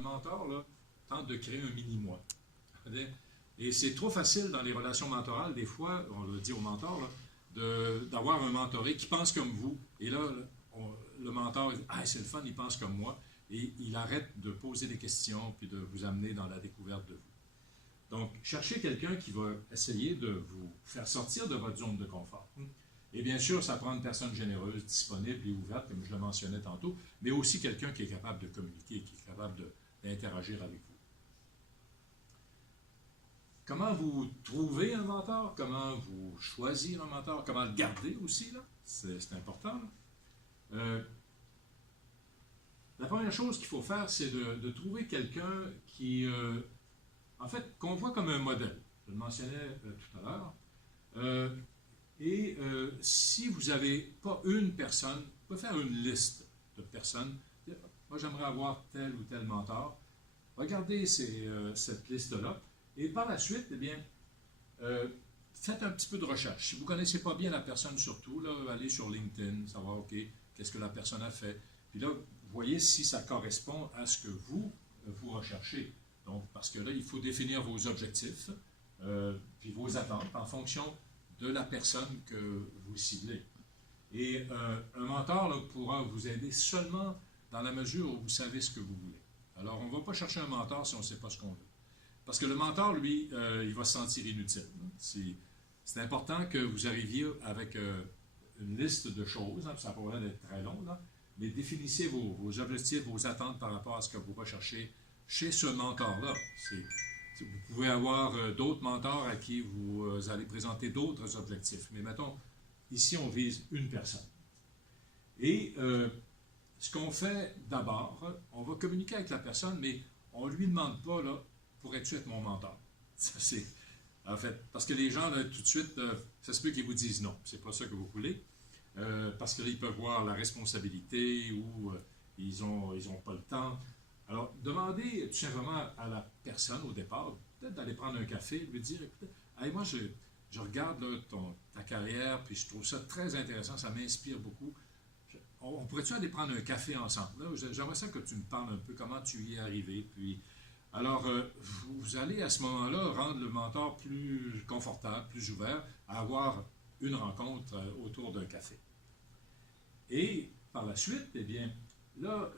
un mentor là, tente de créer un mini-moi. Et c'est trop facile dans les relations mentorales, des fois, on le dit au mentor, d'avoir un mentoré qui pense comme vous. Et là, le mentor dit « Ah, c'est le fun, il pense comme moi ». Et il arrête de poser des questions puis de vous amener dans la découverte de vous. Donc, cherchez quelqu'un qui va essayer de vous faire sortir de votre zone de confort. Et bien sûr, ça prend une personne généreuse, disponible et ouverte, comme je le mentionnais tantôt, mais aussi quelqu'un qui est capable de communiquer, qui est capable d'interagir avec vous. Comment vous trouvez un mentor? Comment vous choisir un mentor? Comment le garder aussi? C'est important. La première chose qu'il faut faire, c'est de trouver quelqu'un qui, en fait, qu'on voit comme un modèle. Je le mentionnais tout à l'heure. Si vous n'avez pas une personne, vous pouvez faire une liste de personnes. Moi, j'aimerais avoir tel ou tel mentor. Regardez cette liste-là. Et par la suite, eh bien, faites un petit peu de recherche. Si vous ne connaissez pas bien la personne, surtout, là, allez sur LinkedIn, savoir, OK, qu'est-ce que la personne a fait. Puis là, vous voyez si ça correspond à ce que vous recherchez. Donc, parce que là, il faut définir vos objectifs, puis vos attentes en fonction de la personne que vous ciblez. Et un mentor là, pourra vous aider seulement dans la mesure où vous savez ce que vous voulez. Alors, on ne va pas chercher un mentor si on ne sait pas ce qu'on veut. Parce que le mentor, lui, il va se sentir inutile. C'est important que vous arriviez avec une liste de choses, hein, ça pourrait être très long, là, mais définissez vos objectifs, vos attentes par rapport à ce que vous recherchez chez ce mentor-là. Vous pouvez avoir d'autres mentors à qui vous allez présenter d'autres objectifs. Mais mettons, ici, on vise une personne. Et ce qu'on fait d'abord, on va communiquer avec la personne, mais on ne lui demande pas, là, pourrais-tu être mon mentor? C'est, en fait, parce que les gens, là, tout de suite, ça se peut qu'ils vous disent non, c'est pas ça que vous voulez, parce que là, ils peuvent voir la responsabilité ou ils n'ont pas le temps. Alors, demandez tout simplement à la personne au départ, peut-être d'aller prendre un café, lui dire, écoute, hey, moi, je regarde là, ta carrière, puis je trouve ça très intéressant, ça m'inspire beaucoup. On pourrait-tu aller prendre un café ensemble? Là, j'aimerais ça que tu me parles un peu comment tu y es arrivé, puis... Alors, vous allez à ce moment-là rendre le mentor plus confortable, plus ouvert à avoir une rencontre autour d'un café. Et par la suite, eh bien, là,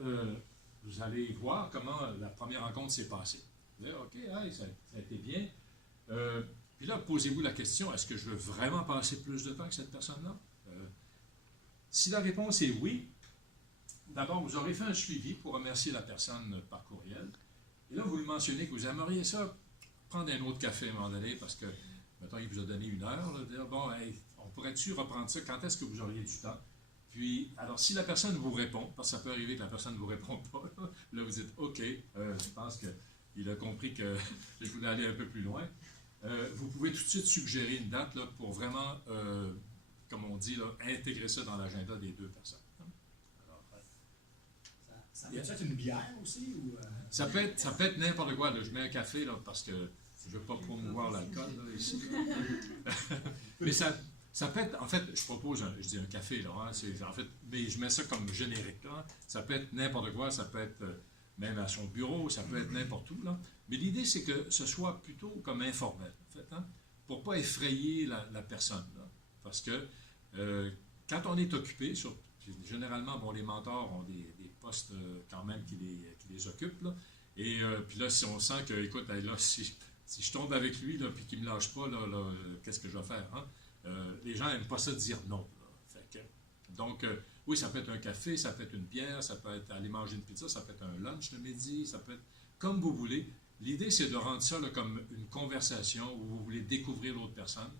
vous allez voir comment la première rencontre s'est passée. Vous allez dire, OK, hey, ça a été bien. Puis là, posez-vous la question, est-ce que je veux vraiment passer plus de temps avec cette personne-là? Si la réponse est oui, d'abord, vous aurez fait un suivi pour remercier la personne par courriel. Et là, vous lui mentionnez que vous aimeriez ça, prendre un autre café à un moment donné, parce que, mettons, il vous a donné 1 heure, là, dire, bon, hey, on pourrait-tu reprendre ça, quand est-ce que vous auriez du temps? Puis, alors, si la personne vous répond, parce que ça peut arriver que la personne ne vous répond pas, là, vous dites, OK, je pense qu'il a compris que je voulais aller un peu plus loin. Vous pouvez tout de suite suggérer une date là, pour vraiment, comme on dit, là, intégrer ça dans l'agenda des deux personnes. Ça peut être une bière aussi? Ou Ça peut être n'importe quoi. Là. Je mets un café là, parce que je ne veux pas promouvoir l'alcool là, ici. Mais ça peut être, en fait, je propose, je dis un café, là, hein, en fait, mais je mets ça comme générique. Là. Ça peut être n'importe quoi, ça peut être même à son bureau, ça peut être n'importe où. Là. Mais l'idée, c'est que ce soit plutôt comme informel, en fait, hein, pour ne pas effrayer la personne. Là. Parce que quand on est occupé, généralement, bon, les mentors ont des postes quand même qui les occupent. Là. Et puis là, si on sent que, écoute, là, si je tombe avec lui et qu'il ne me lâche pas, là, qu'est-ce que je vais faire? Hein? Les gens n'aiment pas ça de dire non. Donc, oui, ça peut être un café, ça peut être une bière, ça peut être aller manger une pizza, ça peut être un lunch le midi, ça peut être comme vous voulez. L'idée, c'est de rendre ça là, comme une conversation où vous voulez découvrir l'autre personne.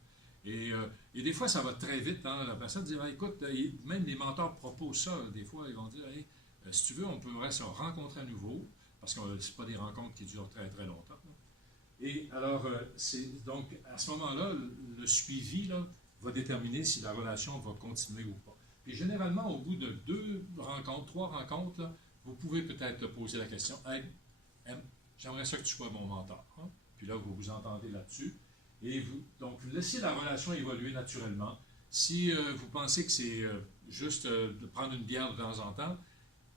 Et des fois, ça va très vite. Hein? La personne dit, écoute, même les mentors proposent ça. Des fois, ils vont dire, hey, si tu veux, on pourrait se rencontrer à nouveau, parce que ce n'est pas des rencontres qui durent très, très longtemps. Là. Et alors, donc, à ce moment-là, le suivi là, va déterminer si la relation va continuer ou pas. Puis généralement, au bout de 2 rencontres, 3 rencontres, là, vous pouvez peut-être poser la question, hey, j'aimerais ça que tu sois mon mentor. Hein? Puis là, vous vous entendez là-dessus. Et donc, vous laissez la relation évoluer naturellement. Si vous pensez que c'est juste de prendre une bière de temps en temps,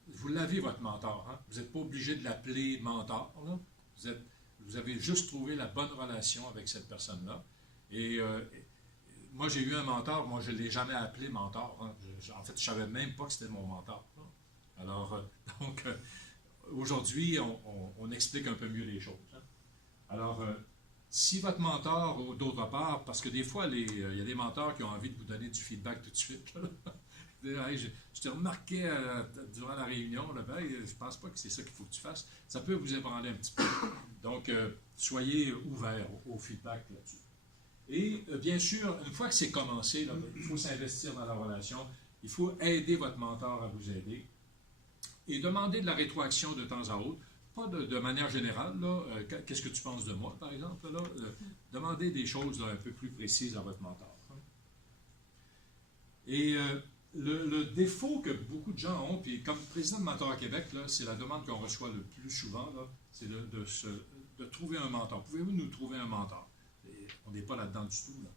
vous l'avez, votre mentor. Hein? Vous n'êtes pas obligé de l'appeler mentor. Là. Vous avez juste trouvé la bonne relation avec cette personne-là. Et moi, j'ai eu un mentor. Moi, je ne l'ai jamais appelé mentor. Hein? En fait, je ne savais même pas que c'était mon mentor. Hein? Alors, aujourd'hui, on explique un peu mieux les choses. Hein? Alors, si votre mentor, d'autre part, parce que des fois, il y a des mentors qui ont envie de vous donner du feedback tout de suite. Hey, je t'ai remarqué durant la réunion, là, ben, je ne pense pas que c'est ça qu'il faut que tu fasses. Ça peut vous ébranler un petit peu. Donc, soyez ouverts au feedback là-dessus. Et bien sûr, une fois que c'est commencé, là, il faut s'investir dans la relation. Il faut aider votre mentor à vous aider. Et demander de la rétroaction de temps à autre. Pas de manière générale, là, qu'est-ce que tu penses de moi, par exemple, là, demandez des choses là, un peu plus précises à votre mentor. Hein. Et le défaut que beaucoup de gens ont, puis comme président de Mentorat Québec, là, c'est la demande qu'on reçoit le plus souvent, là, c'est de trouver un mentor. Pouvez-vous nous trouver un mentor? Et on n'est pas là-dedans du tout. Là.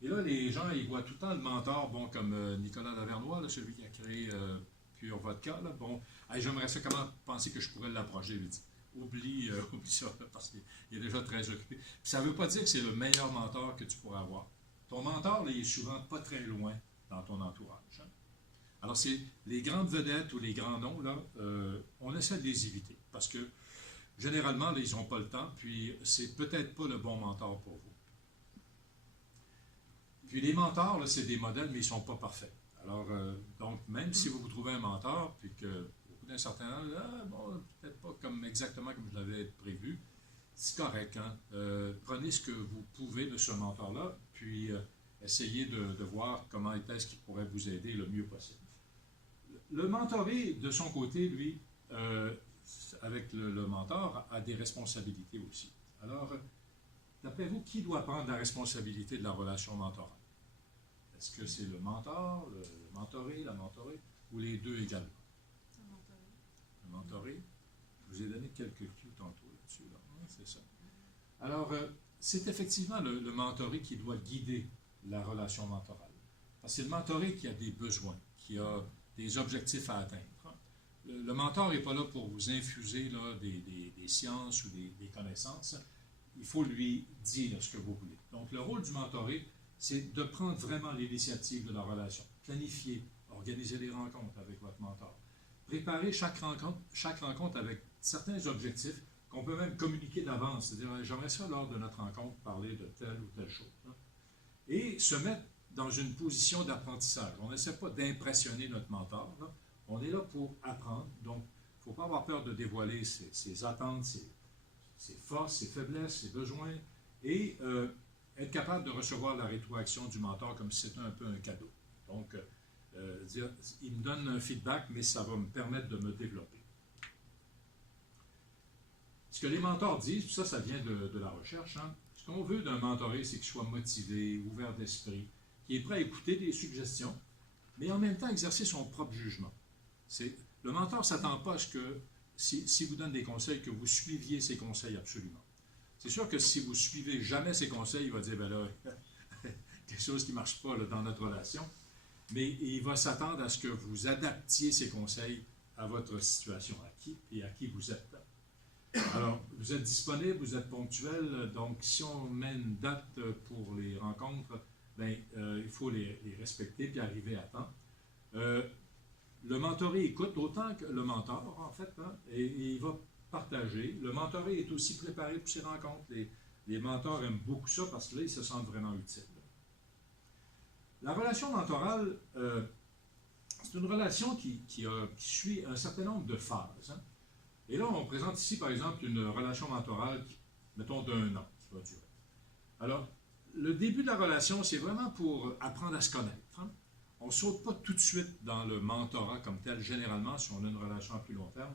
Et là, les gens, ils voient tout le temps le mentor, bon, comme Nicolas Lavernois, là, celui qui a créé Pure Vodka, là, bon, hey, j'aimerais ça, comment penser que je pourrais l'approcher, lui dit. Oublie ça, parce qu'il est déjà très occupé. Puis ça ne veut pas dire que c'est le meilleur mentor que tu pourrais avoir. Ton mentor, là, il est souvent pas très loin dans ton entourage. Hein. Alors, c'est les grandes vedettes ou les grands noms, là, on essaie de les éviter, parce que généralement, là, ils n'ont pas le temps, puis c'est peut-être pas le bon mentor pour vous. Puis les mentors, là, c'est des modèles, mais ils ne sont pas parfaits. Alors, donc, même si vous trouvez un mentor, puis que au bout d'un certain temps, bon, peut-être pas exactement comme je l'avais prévu, c'est correct. Hein? Prenez ce que vous pouvez de ce mentor-là, puis essayez de voir comment est-ce qu'il pourrait vous aider le mieux possible. Le mentoré, de son côté, lui, avec le mentor, a des responsabilités aussi. Alors, d'après vous, qui doit prendre la responsabilité de la relation mentorale? Est-ce que c'est le mentor, le mentoré, la mentorée, ou les deux également? Le mentoré. Je vous ai donné quelques cues tantôt là-dessus. Là. Ouais, c'est ça. Alors, c'est effectivement le mentoré qui doit guider la relation mentorale. Parce que c'est le mentoré qui a des besoins, qui a des objectifs à atteindre. Le mentor n'est pas là pour vous infuser là, des sciences ou des connaissances. Il faut lui dire ce que vous voulez. Donc, le rôle du mentoré, c'est de prendre vraiment l'initiative de la relation. Planifier, organiser des rencontres avec votre mentor. Préparer chaque rencontre avec certains objectifs qu'on peut même communiquer d'avance. C'est-à-dire, j'aimerais ça, lors de notre rencontre, parler de telle ou telle chose. Hein. Et se mettre dans une position d'apprentissage. On n'essaie pas d'impressionner notre mentor. Là. On est là pour apprendre. Donc, il ne faut pas avoir peur de dévoiler ses attentes, ses forces, ses faiblesses, ses besoins. Et être capable de recevoir la rétroaction du mentor comme si c'était un peu un cadeau. Donc, dire, il me donne un feedback, mais ça va me permettre de me développer. Ce que les mentors disent, puis ça vient de la recherche, hein, ce qu'on veut d'un mentoré, c'est qu'il soit motivé, ouvert d'esprit, qu'il est prêt à écouter des suggestions, mais en même temps exercer son propre jugement. Le mentor ne s'attend pas à ce que, si vous donne des conseils, que vous suiviez ces conseils absolument. C'est sûr que si vous ne suivez jamais ses conseils, il va dire, ben là, quelque chose qui ne marche pas là, dans notre relation. Mais il va s'attendre à ce que vous adaptiez ces conseils à votre situation, à qui vous êtes. Alors, vous êtes disponible, vous êtes ponctuel, donc si on met une date pour les rencontres, ben, il faut les respecter puis arriver à temps. Le mentoré écoute autant que le mentor, en fait, hein, et il va partager. Le mentoré est aussi préparé pour ses rencontres. Les mentors aiment beaucoup ça parce que là, ils se sentent vraiment utiles. La relation mentorale, c'est une relation qui suit un certain nombre de phases. Hein. Et là, on présente ici, par exemple, une relation mentorale, mettons, d'1 an, qui va durer. Alors, le début de la relation, c'est vraiment pour apprendre à se connaître. Hein. On ne saute pas tout de suite dans le mentorat comme tel, généralement, si on a une relation à plus long terme.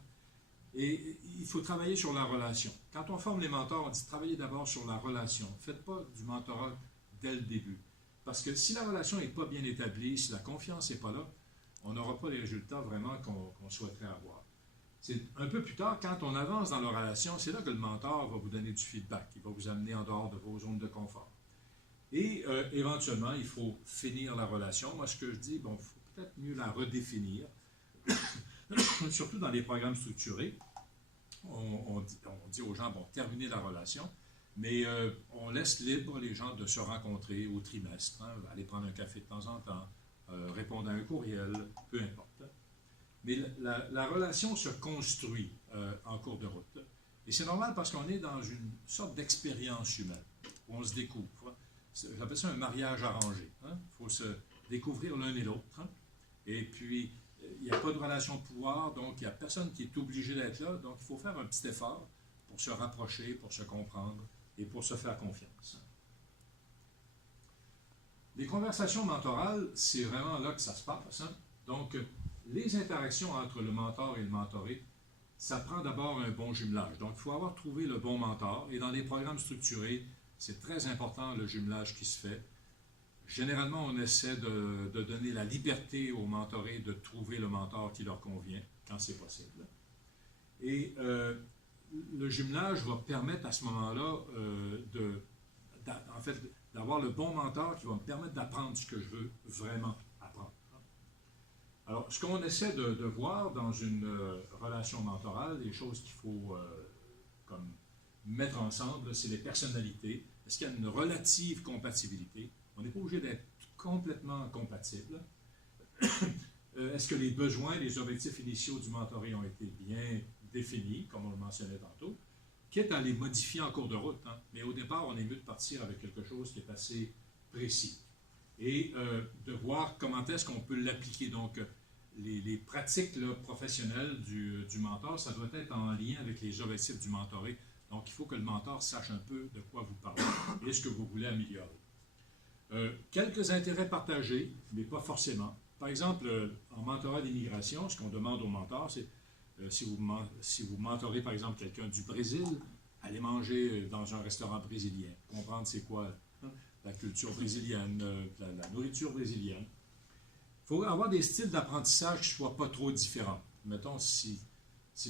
Et il faut travailler sur la relation. Quand on forme les mentors, on dit travaillez d'abord sur la relation. Ne faites pas du mentorat dès le début. Parce que si la relation n'est pas bien établie, si la confiance n'est pas là, on n'aura pas les résultats vraiment qu'on souhaiterait avoir. C'est un peu plus tard, quand on avance dans la relation, c'est là que le mentor va vous donner du feedback. Il va vous amener en dehors de vos zones de confort. Et éventuellement, il faut finir la relation. Moi, ce que je dis, bon, il faut peut-être mieux la redéfinir. surtout dans les programmes structurés, on dit aux gens, bon, terminez la relation, mais on laisse libre les gens de se rencontrer au trimestre, hein, aller prendre un café de temps en temps, répondre à un courriel, peu importe. Mais la relation se construit en cours de route. Et c'est normal parce qu'on est dans une sorte d'expérience humaine, où on se découvre. J'appelle ça un mariage arrangé. Il faut se découvrir l'un et l'autre. Et puis, il n'y a pas de relation de pouvoir, donc il n'y a personne qui est obligé d'être là. Donc, il faut faire un petit effort pour se rapprocher, pour se comprendre et pour se faire confiance. Les conversations mentorales, c'est vraiment là que ça se passe. Donc, les interactions entre le mentor et le mentoré, ça prend d'abord un bon jumelage. Donc, il faut avoir trouvé le bon mentor. Et dans les programmes structurés, c'est très important le jumelage qui se fait. Généralement, on essaie de donner la liberté aux mentorés de trouver le mentor qui leur convient, quand c'est possible. Et le jumelage va permettre à ce moment-là en fait, d'avoir le bon mentor qui va me permettre d'apprendre ce que je veux vraiment apprendre. Alors, ce qu'on essaie de voir dans une relation mentorale, les choses qu'il faut comme mettre ensemble, c'est les personnalités. Est-ce qu'il y a une relative compatibilité? On n'est pas obligé d'être complètement compatible. Est-ce que les besoins, les objectifs initiaux du mentoré ont été bien définis, comme on le mentionnait tantôt, quitte à les modifier en cours de route. Mais au départ, on est mieux de partir avec quelque chose qui est assez précis. Et de voir comment est-ce qu'on peut l'appliquer. Donc, les pratiques là, professionnelles du mentor, ça doit être en lien avec les objectifs du mentoré. Donc, il faut que le mentor sache un peu de quoi vous parlez et ce que vous voulez améliorer. Quelques intérêts partagés, mais pas forcément. Par exemple, en mentorat d'immigration, ce qu'on demande au mentor, c'est si vous mentorez, par exemple, quelqu'un du Brésil, allez manger dans un restaurant brésilien, comprendre c'est quoi la culture brésilienne, la nourriture brésilienne. Il faut avoir des styles d'apprentissage qui ne soient pas trop différents. Mettons, si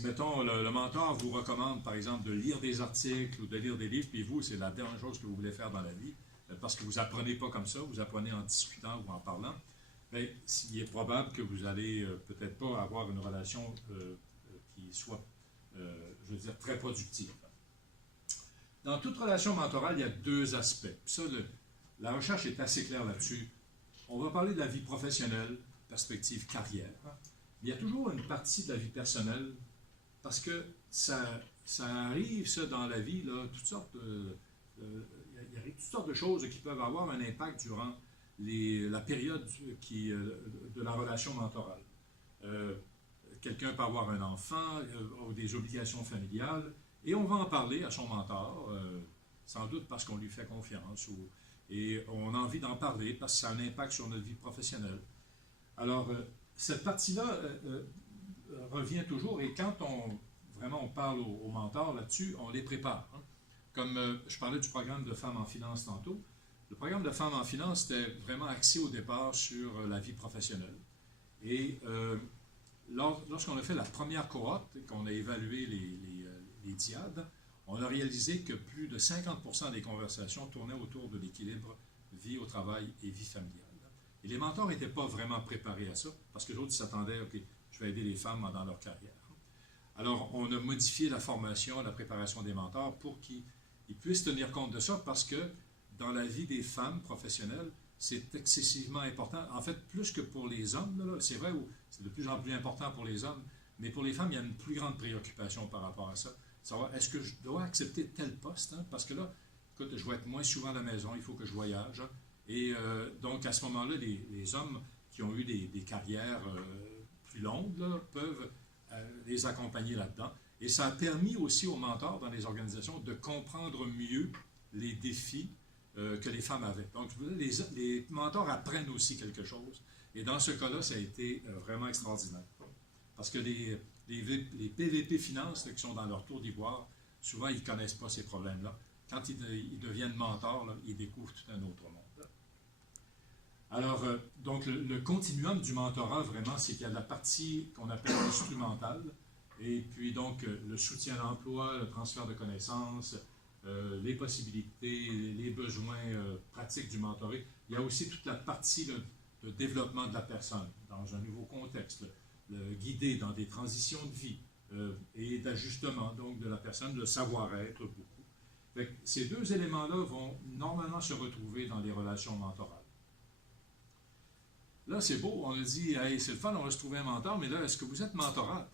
mettons, le mentor vous recommande, par exemple, de lire des articles ou de lire des livres, puis vous, c'est la dernière chose que vous voulez faire dans la vie, parce que vous n'apprenez pas comme ça, vous apprenez en discutant ou en parlant, bien, il est probable que vous allez peut-être pas avoir une relation qui soit, je veux dire, très productive. Dans toute relation mentorale, il y a deux aspects. Puis ça, la recherche est assez claire là-dessus. On va parler de la vie professionnelle, perspective carrière. Mais il y a toujours une partie de la vie personnelle, parce que ça arrive, ça, dans la vie, là, il y a toutes sortes de choses qui peuvent avoir un impact durant la période de la relation mentorale. Quelqu'un peut avoir un enfant ou des obligations familiales, et on va en parler à son mentor, sans doute parce qu'on lui fait confiance, et on a envie d'en parler parce que ça a un impact sur notre vie professionnelle. Alors, cette partie-là revient toujours, et quand on parle aux mentors là-dessus, on les prépare. Comme je parlais du programme de Femmes en finance tantôt, le programme de Femmes en finance était vraiment axé au départ sur la vie professionnelle. Et lorsqu'on a fait la première cohorte, qu'on a évalué les DIAD, on a réalisé que plus de 50% des conversations tournaient autour de l'équilibre vie au travail et vie familiale. Et les mentors n'étaient pas vraiment préparés à ça, parce que l'autre s'attendaient, OK, je vais aider les femmes dans leur carrière. Alors, on a modifié la formation, la préparation des mentors pour qu'ils puissent tenir compte de ça, parce que dans la vie des femmes professionnelles, c'est excessivement important. En fait, plus que pour les hommes, c'est vrai, c'est de plus en plus important pour les hommes, mais pour les femmes, il y a une plus grande préoccupation par rapport à ça. Savoir, est-ce que je dois accepter tel poste? Parce que là, écoute, je vais être moins souvent à la maison, il faut que je voyage. Et donc, à ce moment-là, les hommes qui ont eu des carrières plus longues peuvent les accompagner là-dedans. Et ça a permis aussi aux mentors dans les organisations de comprendre mieux les défis que les femmes avaient. Donc, les mentors apprennent aussi quelque chose. Et dans ce cas-là, ça a été vraiment extraordinaire. Parce que les PVP Finance qui sont dans leur tour d'ivoire, souvent, ils ne connaissent pas ces problèmes-là. Quand ils deviennent mentors, ils découvrent tout un autre monde. Alors, donc, le continuum du mentorat, vraiment, c'est qu'il y a la partie qu'on appelle instrumentale, et puis donc le soutien à l'emploi, le transfert de connaissances, les possibilités, les besoins pratiques du mentoré. Il y a aussi toute la partie de développement de la personne dans un nouveau contexte. le guider dans des transitions de vie et d'ajustement, donc de la personne, le savoir-être beaucoup. Fait que ces deux éléments-là vont normalement se retrouver dans les relations mentorales. Là, c'est beau, on a dit, hey, c'est le fun, on va se trouver un mentor, mais là, est-ce que vous êtes mentorable?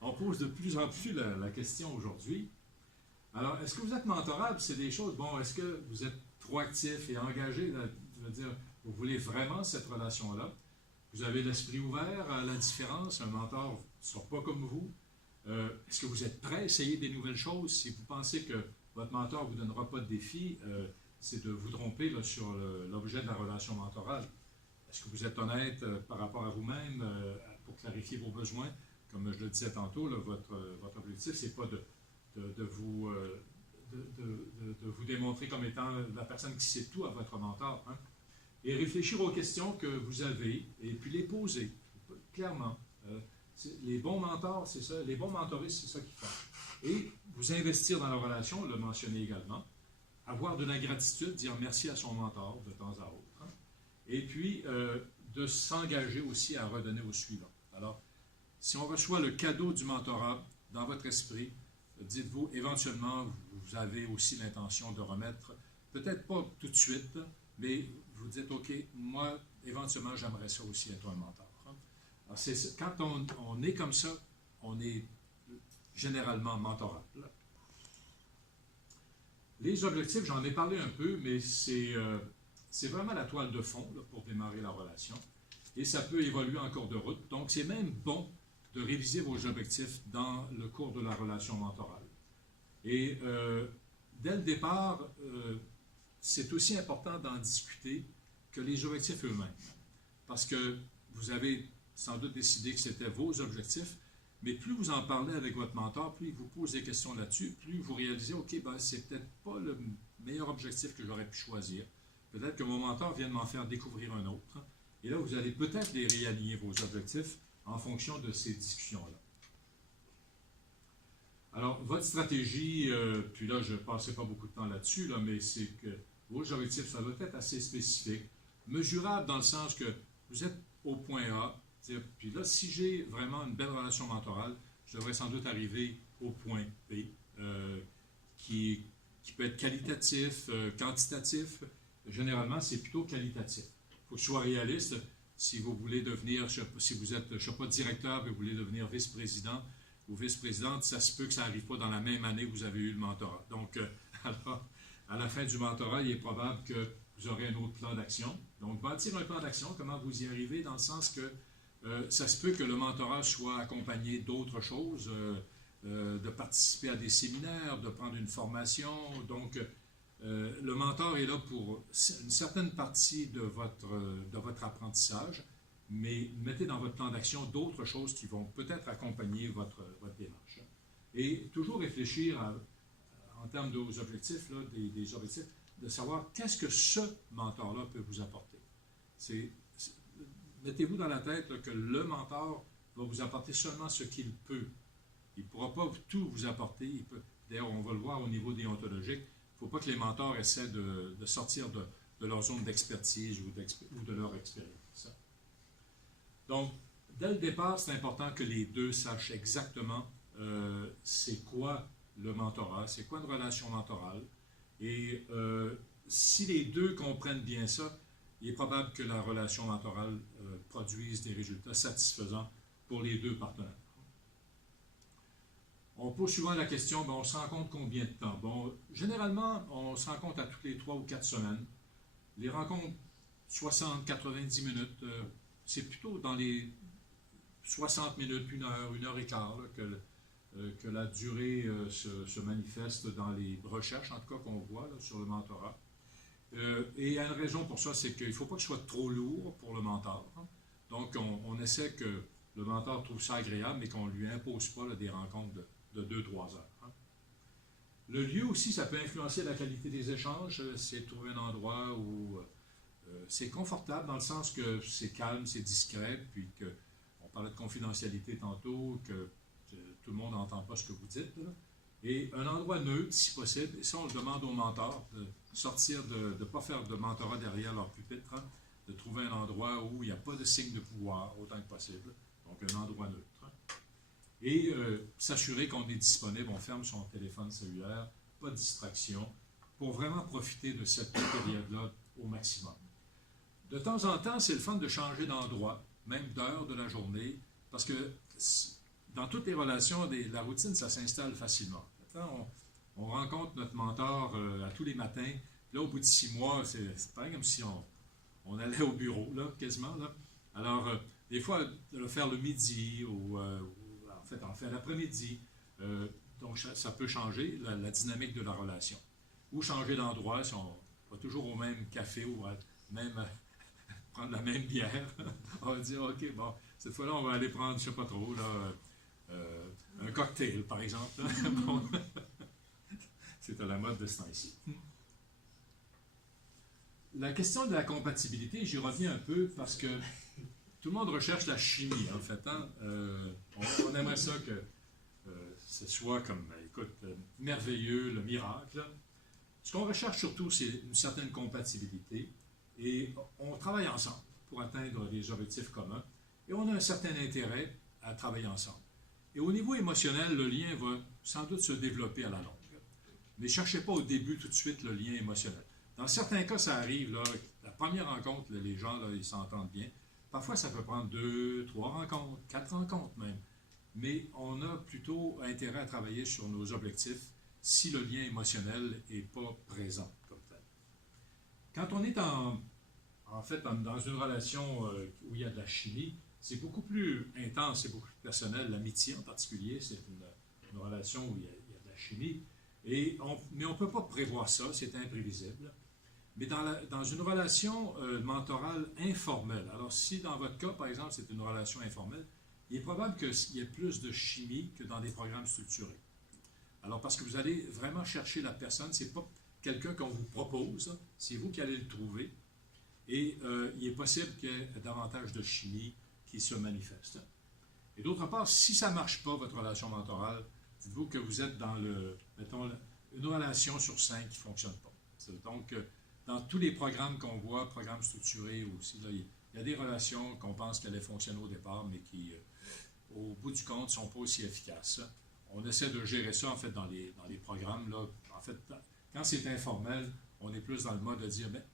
On pose de plus en plus la question aujourd'hui. Alors, est-ce que vous êtes mentorable? C'est des choses, bon, est-ce que vous êtes trop actif et engagé? Je veux dire, vous voulez vraiment cette relation-là? Vous avez l'esprit ouvert à la différence? Un mentor ne sera pas comme vous. Est-ce que vous êtes prêt à essayer des nouvelles choses? Si vous pensez que votre mentor ne vous donnera pas de défi, c'est de vous tromper là, sur l'objet de la relation mentorale. Est-ce que vous êtes honnête par rapport à vous-même pour clarifier vos besoins? Comme je le disais tantôt, là, votre objectif, ce n'est pas de vous démontrer comme étant la personne qui sait tout à votre mentor. Hein? Et réfléchir aux questions que vous avez et puis les poser, clairement. Les bons mentors, c'est ça. Les bons mentoristes, c'est ça qu'ils font. Et vous investir dans la relation, le mentionner également. Avoir de la gratitude, dire merci à son mentor de temps à autre. Hein? Et puis, de s'engager aussi à redonner au suivant. Alors, si on reçoit le cadeau du mentorat dans votre esprit, dites-vous, éventuellement, vous avez aussi l'intention de remettre, peut-être pas tout de suite, mais vous dites, OK, moi, éventuellement, j'aimerais ça aussi être un mentor. Alors, quand on est comme ça, on est généralement mentorable. Les objectifs, j'en ai parlé un peu, mais c'est vraiment la toile de fond là, pour démarrer la relation. Et ça peut évoluer en cours de route. Donc, c'est même bon de réviser vos objectifs dans le cours de la relation mentorale. Et dès le départ, c'est aussi important d'en discuter que les objectifs eux-mêmes. Parce que vous avez sans doute décidé que c'était vos objectifs, mais plus vous en parlez avec votre mentor, plus il vous pose des questions là-dessus, plus vous réalisez, OK, ben, c'est peut-être pas le meilleur objectif que j'aurais pu choisir. Peut-être que mon mentor vient de m'en faire découvrir un autre. Et là, vous allez peut-être les réaligner, vos objectifs, en fonction de ces discussions-là. Alors, votre stratégie, puis là, je ne passerai pas beaucoup de temps là-dessus, là, mais c'est que vos objectifs, ça doit être assez spécifique, mesurable dans le sens que vous êtes au point A, puis là, si j'ai vraiment une belle relation mentorale, je devrais sans doute arriver au point B, qui peut être qualitatif, quantitatif. Généralement, c'est plutôt qualitatif. Il faut que je sois réaliste. Si vous voulez devenir, si vous êtes, je ne sais pas, directeur, et vous voulez devenir vice-président ou vice-présidente, ça se peut que ça n'arrive pas dans la même année que vous avez eu le mentorat. Donc, alors, à la fin du mentorat, il est probable que vous aurez un autre plan d'action. Donc, bâtir un plan d'action, comment vous y arrivez, dans le sens que ça se peut que le mentorat soit accompagné d'autres choses, de participer à des séminaires, de prendre une formation. Donc, le mentor est là pour une certaine partie de votre apprentissage, mais mettez dans votre plan d'action d'autres choses qui vont peut-être accompagner votre démarche. Et toujours réfléchir en termes de vos objectifs, là, des objectifs, de savoir qu'est-ce que ce mentor-là peut vous apporter. Mettez-vous dans la tête là, que le mentor va vous apporter seulement ce qu'il peut. Il ne pourra pas tout vous apporter. D'ailleurs, on va le voir au niveau déontologique. Il ne faut pas que les mentors essaient de sortir de leur zone d'expertise ou de leur expérience. Donc, dès le départ, c'est important que les deux sachent exactement c'est quoi le mentorat, c'est quoi une relation mentorale. Et si les deux comprennent bien ça, il est probable que la relation mentorale produise des résultats satisfaisants pour les deux partenaires. On pose souvent la question, on se rencontre combien de temps? Bon, généralement, on se rencontre à toutes les 3 ou 4 semaines. Les rencontres, 60-90 minutes, c'est plutôt dans les 60 minutes, 1 heure, 1 heure et quart, là, que la durée se manifeste dans les recherches, en tout cas qu'on voit là, sur le mentorat. Et il y a une raison pour ça, c'est qu'il ne faut pas que ce soit trop lourd pour le mentor. Hein. Donc, on essaie que le mentor trouve ça agréable, mais qu'on ne lui impose pas là, des rencontres de 2-3 heures. Hein. Le lieu aussi, ça peut influencer la qualité des échanges. C'est trouver un endroit où c'est confortable, dans le sens que c'est calme, c'est discret, puis qu'on parlait de confidentialité tantôt, que tout le monde n'entend pas ce que vous dites. Là. Et un endroit neutre, si possible, et ça, on le demande aux mentors, de sortir, de ne pas faire de mentorat derrière leur pupitre, hein, de trouver un endroit où il n'y a pas de signe de pouvoir, autant que possible, donc un endroit neutre. Et s'assurer qu'on est disponible, on ferme son téléphone cellulaire, pas de distraction, pour vraiment profiter de cette période-là au maximum. De temps en temps, c'est le fun de changer d'endroit, même d'heure de la journée, parce que dans toutes les relations, la routine, ça s'installe facilement. On rencontre notre mentor à tous les matins. Là, au bout de 6 mois, c'est pareil comme si on allait au bureau, là, quasiment. Là. Alors, des fois, de le faire le midi ou en fait, en faire l'après-midi. Donc, ça peut changer la dynamique de la relation. Ou changer d'endroit, si on va toujours au même café ou même prendre la même bière. On va dire, OK, bon, cette fois-là, on va aller prendre, je ne sais pas trop, là, un cocktail, par exemple. Bon. C'est à la mode de ce temps-ci. La question de la compatibilité, j'y reviens un peu parce que tout le monde recherche la chimie, en fait. Hein? On aimerait ça que ce soit comme, écoute, merveilleux, le miracle. Ce qu'on recherche surtout, c'est une certaine compatibilité. Et on travaille ensemble pour atteindre des objectifs communs. Et on a un certain intérêt à travailler ensemble. Et au niveau émotionnel, le lien va sans doute se développer à la longue. Mais ne cherchez pas au début tout de suite le lien émotionnel. Dans certains cas, ça arrive, là, la première rencontre, là, les gens, là, ils s'entendent bien. Parfois, ça peut prendre 2, 3 rencontres, 4 rencontres même. Mais on a plutôt intérêt à travailler sur nos objectifs si le lien émotionnel n'est pas présent comme tel. Quand on est en fait dans une relation où il y a de la chimie, c'est beaucoup plus intense, c'est beaucoup plus personnel. L'amitié en particulier, c'est une relation où il y a de la chimie. Mais on ne peut pas prévoir ça, c'est imprévisible. Mais dans une relation mentorale informelle, alors si dans votre cas, par exemple, c'est une relation informelle, il est probable qu'il y ait plus de chimie que dans des programmes structurés. Alors parce que vous allez vraiment chercher la personne, ce n'est pas quelqu'un qu'on vous propose, c'est vous qui allez le trouver. Et il est possible qu'il y ait davantage de chimie qui se manifeste. Et d'autre part, si ça ne marche pas, votre relation mentorale, dites-vous que vous êtes dans mettons, une relation sur 5 qui ne fonctionne pas. Donc, dans tous les programmes qu'on voit, programmes structurés aussi, là, il y a des relations qu'on pense qu'elles allaient fonctionner au départ, mais qui, au bout du compte, ne sont pas aussi efficaces. On essaie de gérer ça, en fait, dans les programmes. Là. En fait, quand c'est informel, on est plus dans le mode de dire, ben,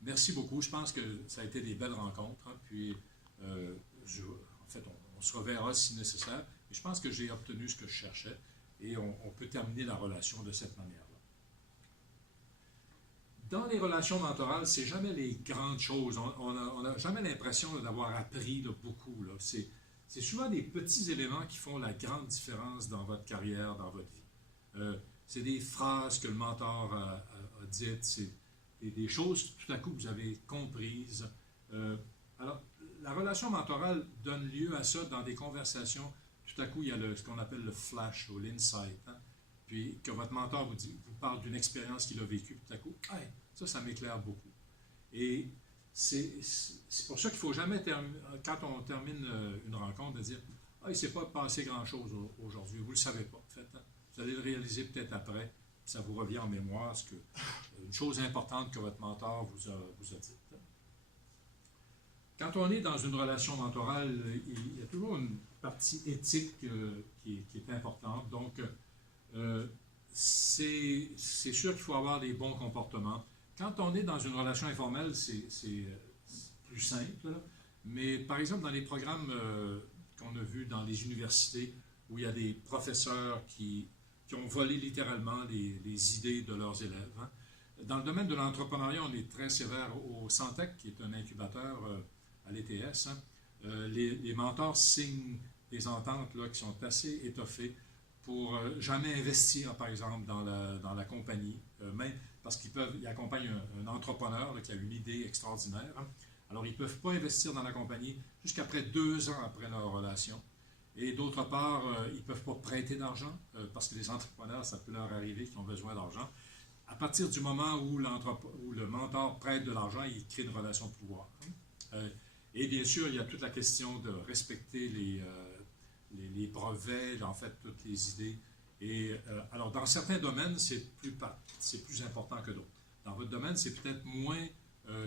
merci beaucoup, je pense que ça a été des belles rencontres, hein, puis, en fait, on se reverra si nécessaire, mais je pense que j'ai obtenu ce que je cherchais. Et on peut terminer la relation de cette manière-là. Dans les relations mentorales, ce n'est jamais les grandes choses. On n'a jamais l'impression d'avoir appris là, beaucoup. Là. C'est souvent des petits éléments qui font la grande différence dans votre carrière, dans votre vie. C'est des phrases que le mentor a dites, c'est des choses tout à coup que vous avez comprises. Alors, la relation mentorale donne lieu à ça dans des conversations. Tout à coup, il y a ce qu'on appelle le flash ou l'insight. Hein? Puis que votre mentor vous parle d'une expérience qu'il a vécue, tout à coup, hey, ça m'éclaire beaucoup. Et c'est pour ça qu'il ne faut jamais, quand on termine une rencontre, de dire ah, il ne s'est pas passé grand-chose aujourd'hui. Vous ne le savez pas, en fait. Hein? Vous allez le réaliser peut-être après. Ça vous revient en mémoire, une chose importante que votre mentor vous a dit. Quand on est dans une relation mentorale, il y a toujours une partie éthique qui est importante. Donc, c'est sûr qu'il faut avoir des bons comportements. Quand on est dans une relation informelle, c'est plus simple. Là. Mais par exemple, dans les programmes qu'on a vus dans les universités, où il y a des professeurs qui ont volé littéralement les idées de leurs élèves. Hein. Dans le domaine de l'entrepreneuriat, on est très sévère au Santec, qui est un incubateur à l'ETS. Hein. Les mentors signent des ententes là, qui sont assez étoffées pour jamais investir, par exemple, dans la compagnie, même parce qu'ils accompagnent un entrepreneur là, qui a une idée extraordinaire. Hein. Alors, ils ne peuvent pas investir dans la compagnie jusqu'après 2 ans après leur relation. Et d'autre part, ils ne peuvent pas prêter d'argent, parce que les entrepreneurs, ça peut leur arriver qu'ils ont besoin d'argent. À partir du moment où le mentor prête de l'argent, il crée une relation de pouvoir. Hein. Et bien sûr, il y a toute la question de respecter les brevets, en fait, toutes les idées. Et alors, dans certains domaines, c'est plus important que d'autres. Dans votre domaine, c'est peut-être moins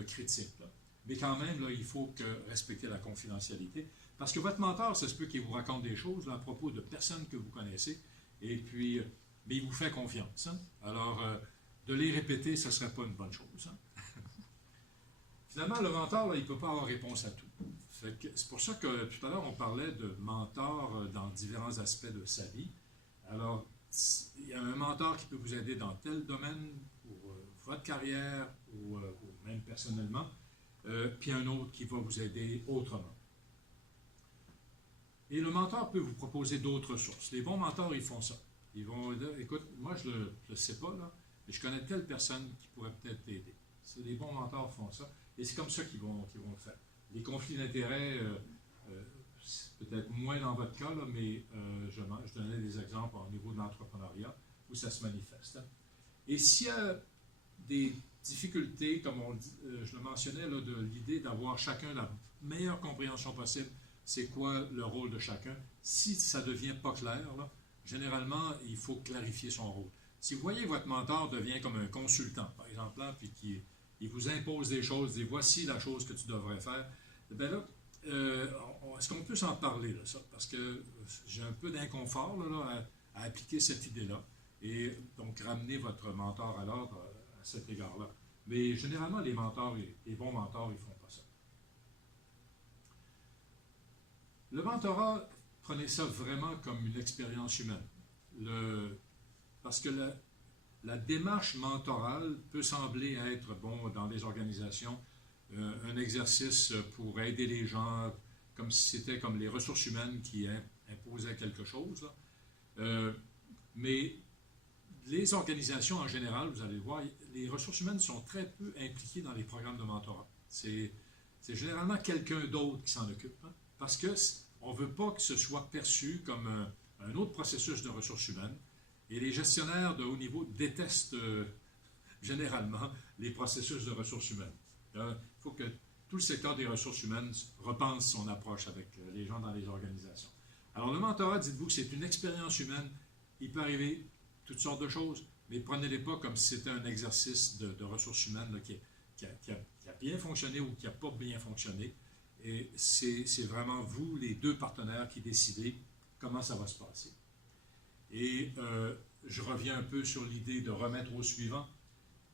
critique. Là. mais quand même, là, il faut respecter la confidentialité. Parce que votre mentor, ça se peut qu'il vous raconte des choses là, à propos de personnes que vous connaissez, et puis, mais il vous fait confiance. Hein? Alors, de les répéter, ce ne serait pas une bonne chose. Hein? Finalement, le mentor, là, il ne peut pas avoir réponse à tout. C'est pour ça que tout à l'heure, on parlait de mentor dans différents aspects de sa vie. Alors, il y a un mentor qui peut vous aider dans tel domaine, pour votre carrière, ou même personnellement, puis un autre qui va vous aider autrement. Et le mentor peut vous proposer d'autres sources. Les bons mentors, ils font ça. Ils vont dire, écoute, moi, je ne le sais pas, là, mais je connais telle personne qui pourrait peut-être t'aider. Les bons mentors font ça, et c'est comme ça qu'ils vont le faire. Les conflits d'intérêts, peut-être moins dans votre cas, là, mais je donnais des exemples au niveau de l'entrepreneuriat où ça se manifeste. Hein. Et s'il y a des difficultés, comme je le mentionnais, là, de l'idée d'avoir chacun la meilleure compréhension possible, c'est quoi le rôle de chacun. Si ça ne devient pas clair, là, généralement, il faut clarifier son rôle. Si vous voyez votre mentor devient comme un consultant, par exemple, là, puis il vous impose des choses, dit voici la chose que tu devrais faire, bien là, est-ce qu'on peut s'en parler, là, ça? Parce que j'ai un peu d'inconfort là, à appliquer cette idée-là, et donc ramener votre mentor à l'ordre à cet égard-là. Mais généralement, les mentors, les bons mentors, ils ne font pas ça. Le mentorat, prenez ça vraiment comme une expérience humaine. Parce que la démarche mentorale peut sembler être, bon, dans les organisations, un exercice pour aider les gens, comme si c'était comme les ressources humaines qui imposaient quelque chose. Mais les organisations en général, vous allez le voir, les ressources humaines sont très peu impliquées dans les programmes de mentorat. C'est généralement quelqu'un d'autre qui s'en occupe, hein, parce qu'on ne veut pas que ce soit perçu comme un autre processus de ressources humaines. Et les gestionnaires de haut niveau détestent généralement les processus de ressources humaines. Il faut que tout le secteur des ressources humaines repense son approche avec les gens dans les organisations. Alors, le mentorat, dites-vous que c'est une expérience humaine. Il peut arriver toutes sortes de choses, mais prenez-les pas comme si c'était un exercice de ressources humaines là, qui a bien fonctionné ou qui n'a pas bien fonctionné. Et c'est vraiment vous, les deux partenaires, qui décidez comment ça va se passer. Et je reviens un peu sur l'idée de remettre au suivant.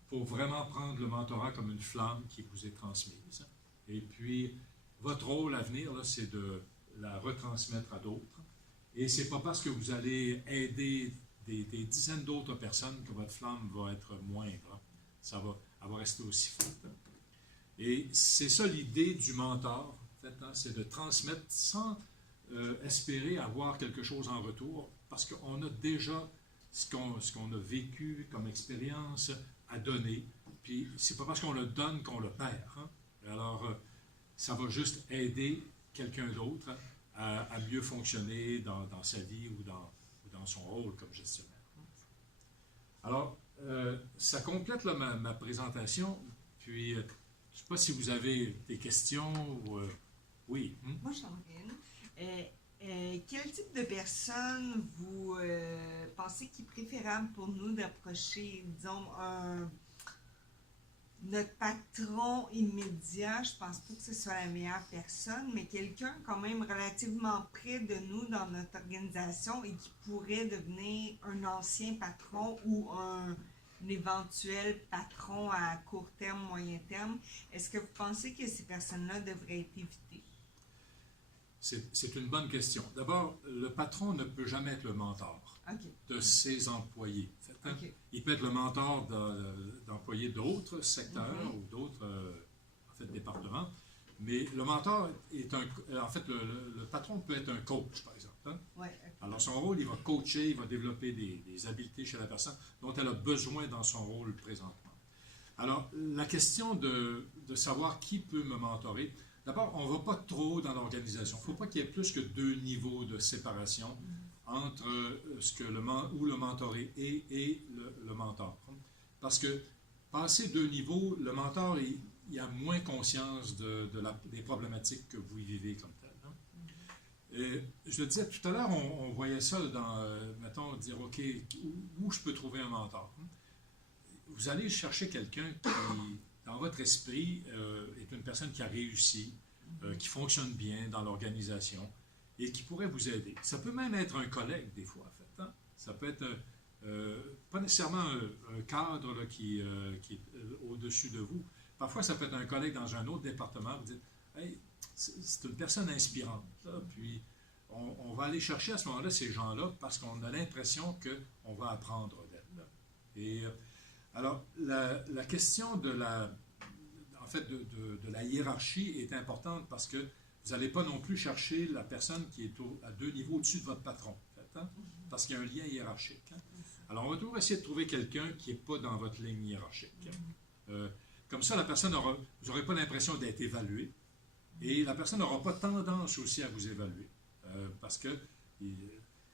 Il faut vraiment prendre le mentorat comme une flamme qui vous est transmise. Et puis, votre rôle à venir, c'est de la retransmettre à d'autres. Et ce n'est pas parce que vous allez aider des dizaines d'autres personnes que votre flamme va être moindre. Elle va rester aussi forte. Et c'est ça l'idée du mentor, en fait, hein, c'est de transmettre sans espérer avoir quelque chose en retour, parce qu'on a déjà ce qu'on a vécu comme expérience à donner, puis c'est pas parce qu'on le donne qu'on le perd. Hein? Alors, ça va juste aider quelqu'un d'autre à mieux fonctionner dans sa vie ou dans son rôle comme gestionnaire. Alors, ça complète là, ma présentation, puis je ne sais pas si vous avez des questions ou... oui. Moi, j'en ai une. Quel type de personne vous pensez qu'il est préférable pour nous d'approcher, disons, notre patron immédiat? Je pense pas que ce soit la meilleure personne, mais quelqu'un quand même relativement près de nous dans notre organisation et qui pourrait devenir un ancien patron ou un éventuel patron à court terme, moyen terme. Est-ce que vous pensez que ces personnes-là devraient être évitées? C'est une bonne question. D'abord, le patron ne peut jamais être le mentor de ses employés. En fait, hein? Il peut être le mentor d'employés d'autres secteurs ou d'autres départements, mais le mentor est en fait, le patron peut être un coach, par exemple. Hein? Alors, son rôle, il va coacher, il va développer des habiletés chez la personne dont elle a besoin dans son rôle présentement. Alors, la question de savoir qui peut me mentorer, d'abord, on ne va pas trop dans l'organisation. Il ne faut pas qu'il y ait plus que 2 niveaux de séparation entre où le mentoré est et le mentor. Parce que, passé 2 niveaux, le mentor, il a moins conscience des problématiques que vous vivez comme tel. Hein? Je le disais tout à l'heure, on voyait ça mettons, dire, OK, où je peux trouver un mentor? Vous allez chercher quelqu'un qui dans votre esprit, est une personne qui a réussi, qui fonctionne bien dans l'organisation et qui pourrait vous aider. Ça peut même être un collègue, des fois, en fait. Hein? Ça peut être pas nécessairement un cadre là, qui est au-dessus de vous. Parfois, ça peut être un collègue dans un autre département. Vous dites, hey, c'est une personne inspirante. Là. Puis, on va aller chercher à ce moment-là ces gens-là parce qu'on a l'impression qu'on va apprendre d'elle. Et alors, la question de la, en fait, de la hiérarchie est importante parce que vous n'allez pas non plus chercher la personne qui est à 2 niveaux au-dessus de votre patron, en fait, hein? Parce qu'il y a un lien hiérarchique. Hein? Alors, on va toujours essayer de trouver quelqu'un qui n'est pas dans votre ligne hiérarchique. Comme ça, la personne vous n'aurez pas l'impression d'être évalué et la personne n'aura pas tendance aussi à vous évaluer. Parce que,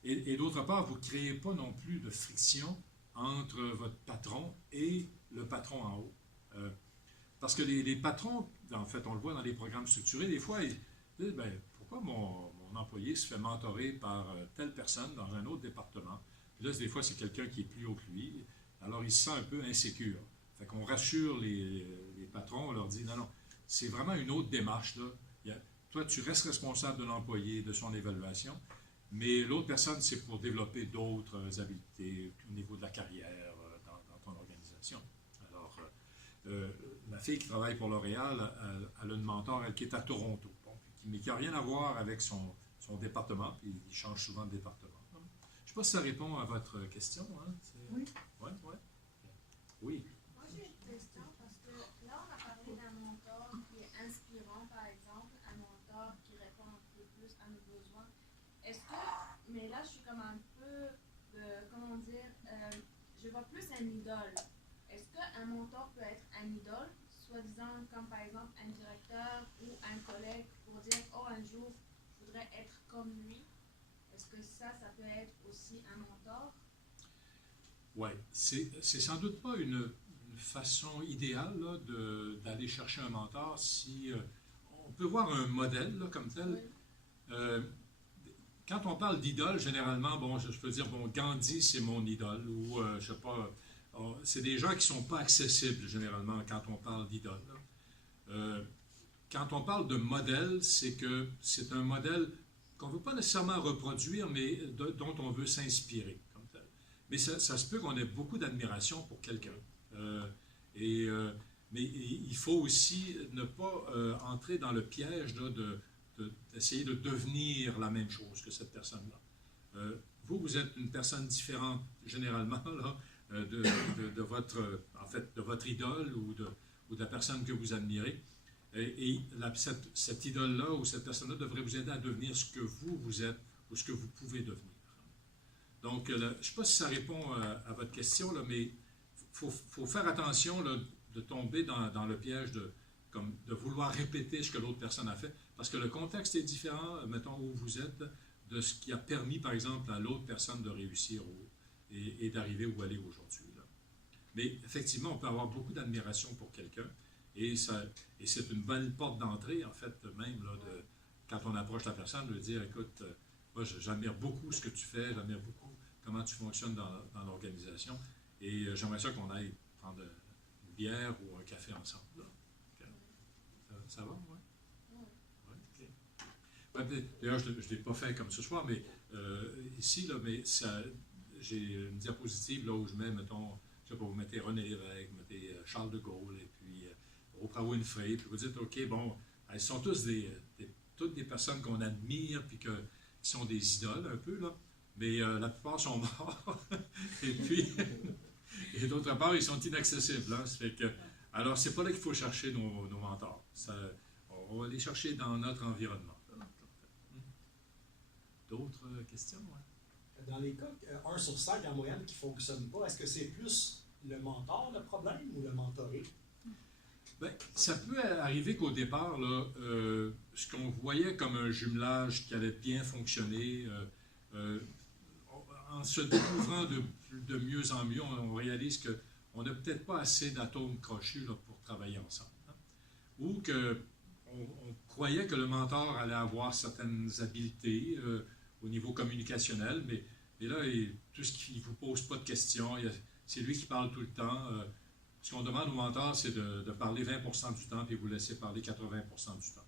et d'autre part, vous ne créez pas non plus de friction entre votre patron et le patron en haut. Parce que les patrons, en fait, on le voit dans les programmes structurés, des fois, ils disent, ben, pourquoi mon employé se fait mentorer par telle personne dans un autre département? Puis là, des fois, c'est quelqu'un qui est plus haut que lui. Alors, il se sent un peu insécure. Fait qu'on rassure les patrons, on leur dit, non, c'est vraiment une autre démarche, là. Toi, tu restes responsable de l'employé, de son évaluation, mais l'autre personne, c'est pour développer d'autres habiletés au niveau de la carrière dans ton organisation. Alors, ma fille qui travaille pour L'Oréal, elle a une mentor, elle, qui est à Toronto, mais qui n'a rien à voir avec son département, puis il change souvent de département. Je ne sais pas si ça répond à votre question. Hein? Oui. Oui. Oui. Moi, j'ai une question parce que là, on a parlé d'un mentor qui est inspirant, par exemple, un mentor qui répond un peu plus à nos besoins. Est-ce que, mais là, je suis comme un peu, comment dire, je vois plus un idole. Est-ce qu'un mentor peut être un idole, soi-disant comme par exemple un directeur ou un collègue pour dire, oh, un jour, je voudrais être comme lui? Est-ce que ça peut être aussi un mentor? Oui, c'est sans doute pas une façon idéale là, d'aller chercher un mentor. Si on peut voir un modèle là, comme tel. Oui. Quand on parle d'idole, généralement, bon, je peux dire, bon, Gandhi, c'est mon idole, ou je sais pas, c'est des gens qui ne sont pas accessibles généralement quand on parle d'idole. Quand on parle de modèle, c'est que c'est un modèle qu'on ne veut pas nécessairement reproduire, mais dont on veut s'inspirer. Mais ça se peut qu'on ait beaucoup d'admiration pour quelqu'un. Mais il faut aussi ne pas entrer dans le piège là, d'essayer de devenir la même chose que cette personne-là. Vous êtes une personne différente généralement là, de votre idole ou de la personne que vous admirez. Et cette idole-là ou cette personne-là devrait vous aider à devenir ce que vous êtes ou ce que vous pouvez devenir. Donc, je ne sais pas si ça répond à votre question, là, mais il faut faire attention là, de tomber dans le piège de vouloir répéter ce que l'autre personne a fait, parce que le contexte est différent, mettons, où vous êtes, de ce qui a permis, par exemple, à l'autre personne de réussir et d'arriver où elle est aujourd'hui. Là. Mais effectivement, on peut avoir beaucoup d'admiration pour quelqu'un, et c'est une bonne porte d'entrée, en fait, même, là, quand on approche la personne, de dire, écoute, moi, j'admire beaucoup ce que tu fais, j'admire beaucoup comment tu fonctionnes dans l'organisation. Et j'aimerais ça qu'on aille prendre une bière ou un café ensemble. Là. Ça va, oui? Oui. Ouais, d'ailleurs, je ne l'ai pas fait comme ce soir, mais ici, là, mais j'ai une diapositive là, où je mets, mettons, je sais pas, vous mettez René Lévesque, vous mettez Charles de Gaulle, et puis Oprah Winfrey, puis vous dites, OK, bon, ils sont tous toutes des personnes qu'on admire, puis qui sont des idoles un peu, là. Mais la plupart sont morts. Et puis, et d'autre part, ils sont inaccessibles. Hein. Ça fait que, alors, c'est pas là qu'il faut chercher nos mentors. On va les chercher dans notre environnement. D'autres questions? Ouais? Dans les cas, 1 sur 5 en moyenne qui ne fonctionne pas, est-ce que c'est plus le mentor le problème ou le mentoré? Bien, ça peut arriver qu'au départ, là, ce qu'on voyait comme un jumelage qui allait bien fonctionner, en se découvrant de mieux en mieux, on réalise qu'on n'a peut-être pas assez d'atomes crochus là, pour travailler ensemble. Hein? Ou qu'on croyait que le mentor allait avoir certaines habiletés au niveau communicationnel, mais là, tout ce qui ne vous pose pas de questions, c'est lui qui parle tout le temps. ce qu'on demande au mentor, c'est de parler 20% du temps, puis vous laissez parler 80% du temps.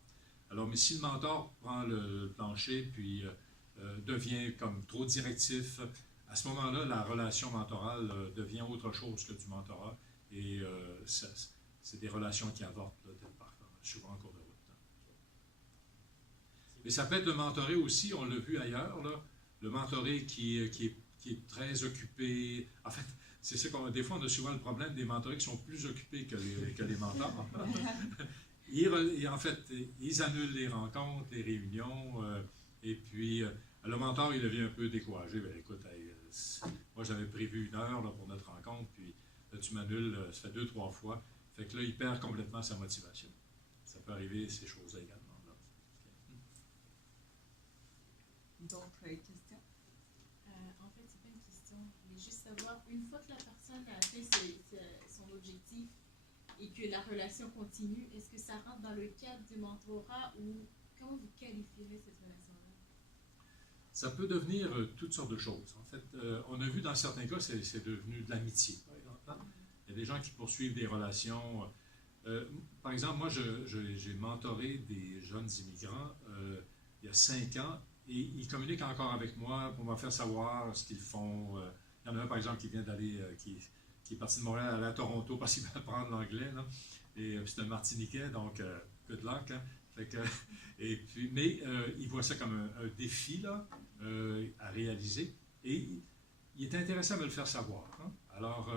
Alors, mais si le mentor prend le plancher, puis devient comme trop directif, à ce moment-là, la relation mentorale devient autre chose que du mentorat, et c'est des relations qui avortent, là, souvent en cours de route. Mais ça peut être le mentoré aussi, on l'a vu ailleurs, là, le mentoré qui est très occupé. En fait, c'est ça des fois, on a souvent le problème des mentorés qui sont plus occupés que les mentors. En fait, ils annulent les rencontres, les réunions, et puis le mentor, il devient un peu découragé. Ben, écoute, moi j'avais prévu 1 heure là, pour notre rencontre, puis là, tu m'annules, ça fait 2-3 fois. Fait que là, il perd complètement sa motivation. Ça peut arriver, ces choses-là également. D'autres questions? En fait, c'est pas une question. Je voulais juste savoir, une fois que la personne a atteint son objectif et que la relation continue, est-ce que ça rentre dans le cadre du mentorat ou comment vous qualifierez cette relation-là? Ça peut devenir toutes sortes de choses. En fait, on a vu dans certains cas, c'est devenu de l'amitié, par exemple. Il y a des gens qui poursuivent des relations. Par exemple, moi, j'ai mentoré des jeunes immigrants il y a 5 ans. Et ils communiquent encore avec moi pour me faire savoir ce qu'ils font. Il y en a un, par exemple, qui vient d'aller, qui est parti de Montréal à aller à Toronto parce qu'il va apprendre l'anglais. Là. Et c'est un Martiniquais, donc good luck. Hein. Fait que, et puis, mais il voit ça comme un défi là, à réaliser. Et il est intéressé à me le faire savoir. Hein. Alors,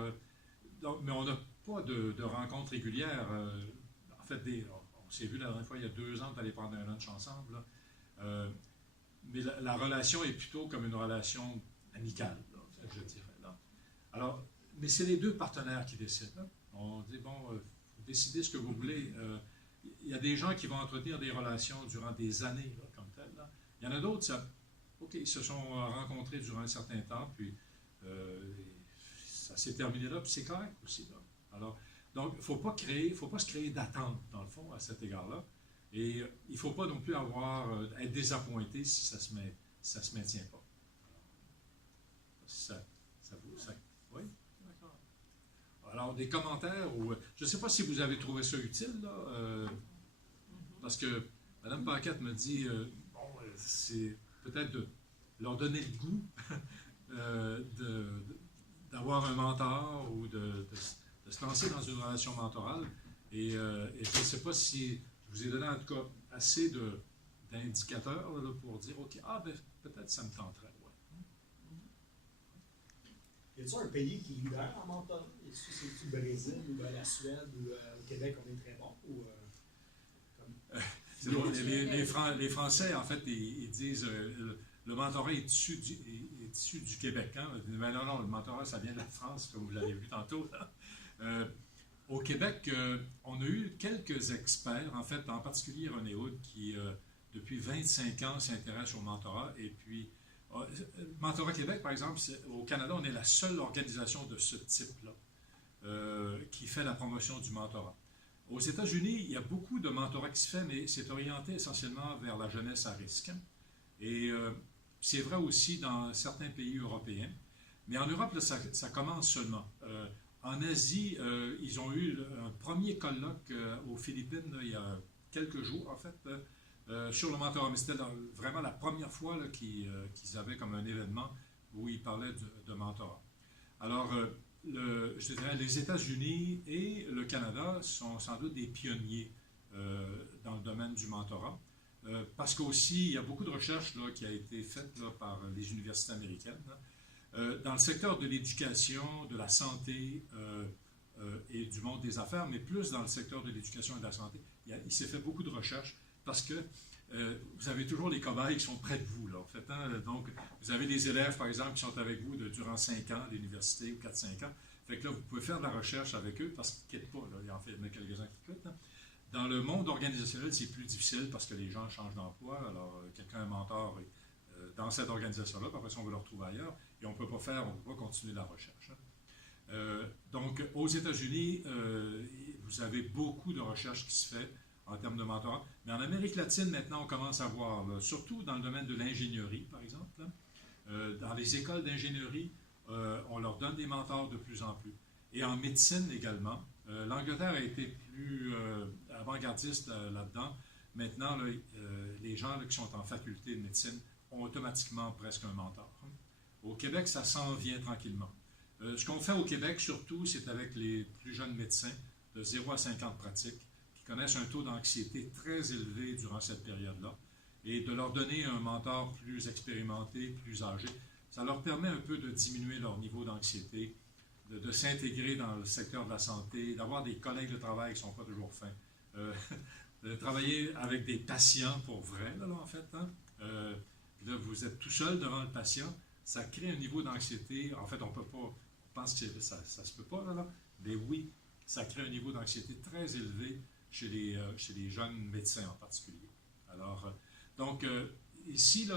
mais on n'a pas de rencontres régulières. En fait, on s'est vu la dernière fois, il y a 2 ans, d'aller prendre un lunch ensemble. Là. Mais la relation est plutôt comme une relation amicale, là, je dirais. Là. Alors, mais c'est les 2 partenaires qui décident. Là. On dit, bon, vous décidez ce que vous voulez. Il y a des gens qui vont entretenir des relations durant des années, là, comme tel. Là. Il y en a d'autres, ils se sont rencontrés durant un certain temps, puis ça s'est terminé là, puis c'est correct aussi. Là. Alors, donc, il ne faut pas se créer d'attente, dans le fond, à cet égard-là. Et il ne faut pas non plus être désappointé si ça se maintient pas. Oui? D'accord. Alors, des commentaires, ou je ne sais pas si vous avez trouvé ça utile, là, parce que Mme Paquette me dit, c'est peut-être de leur donner le goût d'avoir un mentor ou de se lancer dans une relation mentorale. Et je ne sais pas si je vous ai donné en tout cas assez d'indicateurs là, pour dire, OK, ben, peut-être ça me tenterait. Ouais. Y a-t-il un pays qui est leader en mentorat? C'est-tu le Brésil ou la Suède ou au Québec, on est très bon? Ou, c'est drôle, les Français, en fait, ils disent le mentorat est issu du Québec. Hein? Mais non, le mentorat, ça vient de la France, comme vous l'avez vu tantôt. Au Québec, on a eu quelques experts, en fait, en particulier René Hood, qui, depuis 25 ans, s'intéresse au mentorat. Et puis, Mentorat Québec, par exemple, au Canada, on est la seule organisation de ce type-là qui fait la promotion du mentorat. Aux États-Unis, il y a beaucoup de mentorat qui se fait, mais c'est orienté essentiellement vers la jeunesse à risque. Et c'est vrai aussi dans certains pays européens. Mais en Europe, là, ça commence seulement. En Asie, ils ont eu un premier colloque aux Philippines là, il y a quelques jours, en fait, sur le mentorat. Mais c'était vraiment la première fois là, qu'ils avaient comme un événement où ils parlaient de mentorat. Alors, je dirais, les États-Unis et le Canada sont sans doute des pionniers dans le domaine du mentorat. Parce qu'aussi, il y a beaucoup de recherches là, qui a été faite là, par les universités américaines. Là, dans le secteur de l'éducation, de la santé et du monde des affaires, mais plus dans le secteur de l'éducation et de la santé, il s'est fait beaucoup de recherches parce que vous avez toujours les cobayes qui sont près de vous. Là, en fait, hein? Donc, vous avez des élèves, par exemple, qui sont avec vous durant 5 ans à l'université ou 4-5 ans. Fait que là, vous pouvez faire de la recherche avec eux parce qu'ils ne quittent pas. Là. Il y en fait, il y en a quelques-uns qui quittent. Hein? Dans le monde organisationnel, c'est plus difficile parce que les gens changent d'emploi. Alors, quelqu'un est mentor dans cette organisation-là, puis après ça, on va le retrouver ailleurs. Et on ne peut pas continuer la recherche. Hein. Donc, aux États-Unis, vous avez beaucoup de recherches qui se fait en termes de mentorat. Mais en Amérique latine, maintenant, on commence à voir, là, surtout dans le domaine de l'ingénierie, par exemple, là, dans les écoles d'ingénierie, on leur donne des mentors de plus en plus. et en médecine également. L'Angleterre a été plus avant-gardiste là-dedans. Maintenant, là, les gens là, qui sont en faculté de médecine ont automatiquement presque un mentor. Au Québec, ça s'en vient tranquillement. Ce qu'on fait au Québec, surtout, c'est avec les plus jeunes médecins de 0 à 5 ans de pratique, qui connaissent un taux d'anxiété très élevé durant cette période-là, et de leur donner un mentor plus expérimenté, plus âgé. Ça leur permet un peu de diminuer leur niveau d'anxiété, de s'intégrer dans le secteur de la santé, d'avoir des collègues de travail qui ne sont pas toujours fins, de travailler avec des patients pour vrai, là en fait. Hein? Là, vous êtes tout seul devant le patient, ça crée un niveau d'anxiété. En fait, on peut pas, on pense que ça ne se peut pas, là, mais oui, ça crée un niveau d'anxiété très élevé chez les jeunes médecins en particulier. Alors, donc, ici, là,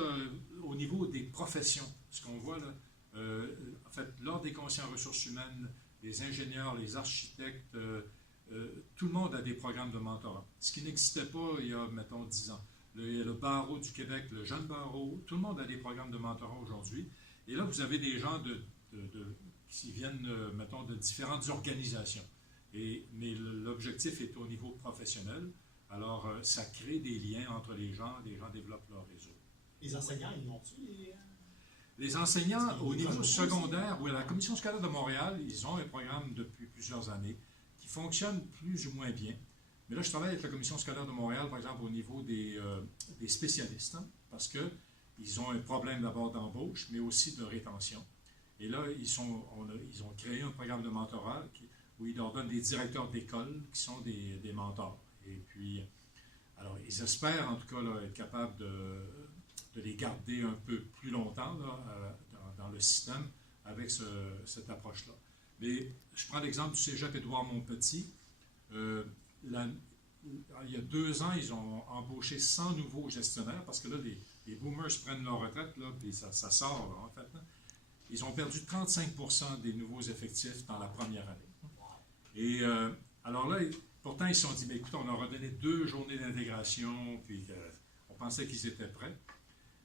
au niveau des professions, ce qu'on voit, là, en fait, l'Ordre des conseillers en ressources humaines, les ingénieurs, les architectes, tout le monde a des programmes de mentorat. Ce qui n'existait pas il y a, mettons, 10 ans. Le barreau du Québec, le jeune barreau, tout le monde a des programmes de mentorat aujourd'hui. Et là, vous avez des gens qui viennent, mettons, de différentes organisations. Mais l'objectif est au niveau professionnel. Alors, ça crée des liens entre les gens développent leur réseau. Les enseignants, ils n'ont-tu les enseignants, au niveau secondaire, oui, la Commission scolaire de Montréal, ils ont un programme depuis plusieurs années qui fonctionne plus ou moins bien. Mais là, je travaille avec la Commission scolaire de Montréal, par exemple, au niveau des spécialistes, hein, parce qu'ils ont un problème d'abord d'embauche, mais aussi de rétention. Et là, ils ont créé un programme de mentorat où ils leur donnent des directeurs d'école qui sont des mentors. Et puis, alors, ils espèrent en tout cas là, être capables de les garder un peu plus longtemps là, dans le système avec cette approche-là. Mais je prends l'exemple du Cégep Édouard-Montpetit. Il y a 2 ans, ils ont embauché 100 nouveaux gestionnaires parce que là, les boomers prennent leur retraite, là, puis ça sort, là, en fait. Hein. Ils ont perdu 35% des nouveaux effectifs dans la première année. Et alors là, pourtant, ils se sont dit, mais écoute, on leur a donné 2 journées d'intégration, puis on pensait qu'ils étaient prêts.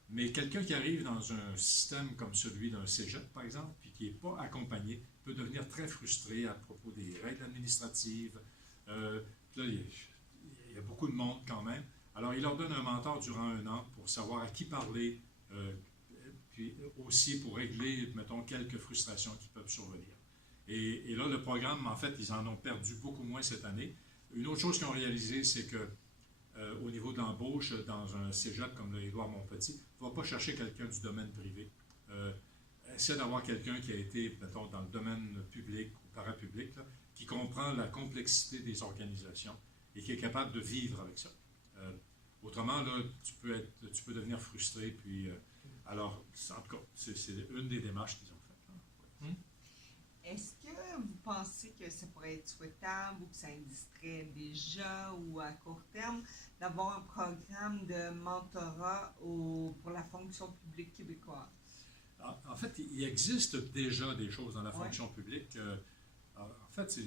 Mais quelqu'un qui arrive dans un système comme celui d'un cégep, par exemple, puis qui n'est pas accompagné, peut devenir très frustré à propos des règles administratives. Là, il y a beaucoup de monde quand même. Alors, il leur donne un mentor durant 1 an pour savoir à qui parler, puis aussi pour régler, mettons, quelques frustrations qui peuvent survenir. Et là, le programme, en fait, ils en ont perdu beaucoup moins cette année. Une autre chose qu'ils ont réalisé, c'est que au niveau de l'embauche, dans un cégep comme le Édouard-Montpetit, il ne va pas chercher quelqu'un du domaine privé. Essaie d'avoir quelqu'un qui a été, mettons, dans le domaine public ou parapublic, là, qui comprend la complexité des organisations et qui est capable de vivre avec ça. Autrement, là, tu peux devenir frustré. Puis, alors, en tout cas, c'est une des démarches qu'ils ont faites. Est-ce que vous pensez que ça pourrait être souhaitable ou que ça existerait déjà ou à court terme d'avoir un programme de mentorat pour la fonction publique québécoise? En fait, il existe déjà des choses dans la fonction publique. En fait,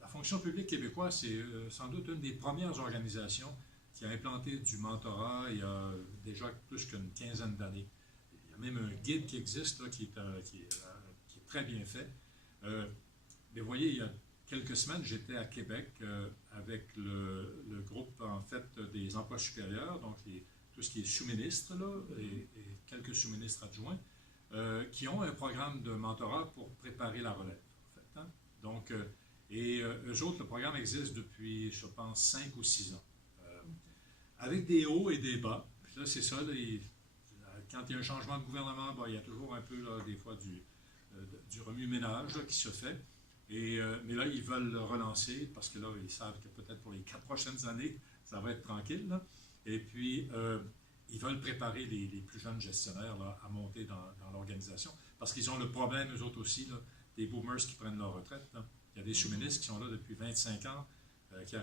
la fonction publique québécoise, c'est sans doute une des premières organisations qui a implanté du mentorat il y a déjà plus qu'une quinzaine d'années. Il y a même un guide qui existe là, qui est très bien fait. Mais vous voyez, il y a quelques semaines, j'étais à Québec avec le groupe en fait des emplois supérieurs, donc tout ce qui est sous-ministre là, et quelques sous-ministres adjoints, qui ont un programme de mentorat pour préparer la relève. En fait, hein? Donc, eux autres, le programme existe depuis, je pense, 5 ou 6 ans. Avec des hauts et des bas. Puis là, c'est ça, là, quand il y a un changement de gouvernement, il y a toujours un peu, là, des fois, du remue-ménage là, qui se fait. Mais là, ils veulent le relancer parce que là, ils savent que peut-être pour les 4 prochaines années, ça va être tranquille. Là. Et puis, ils veulent préparer les plus jeunes gestionnaires là, à monter dans l'organisation parce qu'ils ont le problème, eux autres aussi, là, des boomers qui prennent leur retraite. Là. Il y a des sous-ministres qui sont là depuis 25 ans, qui